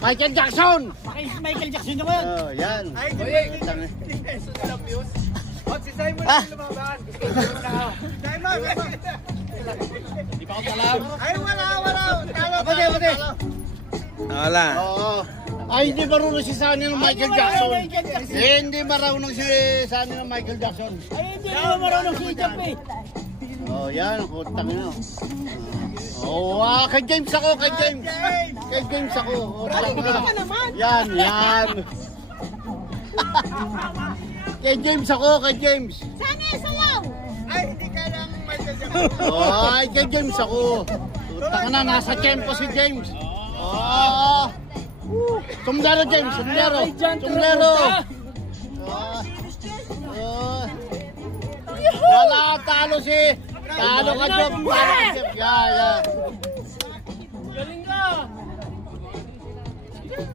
Michael Jackson! Michael Jackson naman yun. Oh, yan. Ay, si Simon Ah. yung lumaban. Simon! Di pa ako alam. Ay, wala. Talo. Wala. Oo. Ay, hindi marunong si Sunny ng Michael Jackson. Hindi marunong si Sunny ng Michael Jackson. Ay, hindi naman marunong si Jeff eh. Oh, yan. Kutang nyo. Kay James ako, kay James. Kay James ako. Oh, tama. Yan. Kay James ako, kay James. Sana sayaw! Ay, hindi ka lang Michael Jackson. Ay, kay James ako. Tanga na, nasa tempo si James. Oh. Sumlero, James, sumlero. Sumlero. Wala, talo ka, Job. Yeah.